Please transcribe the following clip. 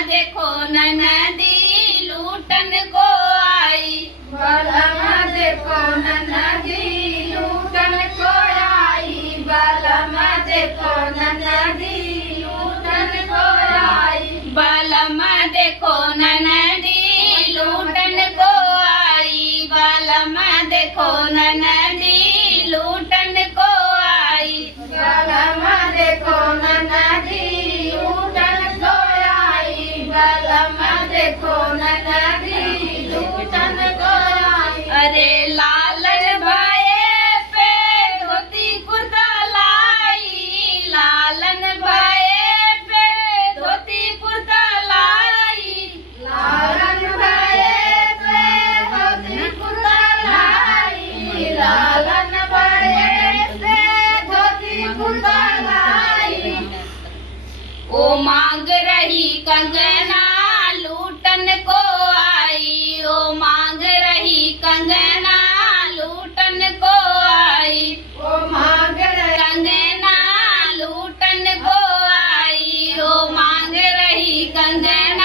देखो ननदी लूटन को आई। बालमा देखो ननदी लूटन को आई। बालमा देखो ननदी लूटन को आई। बालमा देखो ननदी लूटन को आई। बालमा देखो ननदी लूटन को आई। बालमा देखो ननदी लूटन को आई। बालमा देखो ननदी लूटन को आई। अरे लालन भाई पे धोती कुर्ता लाई। लालन भाई पे धोती कुर्ता लाई। लालन भाई पे धोती कुर्ता लाई। लालन भाई पे धोती कुर्ता लाई। ओ मांग रही कंगना लूटन को आई। ओ मांग रही कंगना लूटन को आई। ओ मांग कंगना लूटन को आई। ओ मांग रही कंगना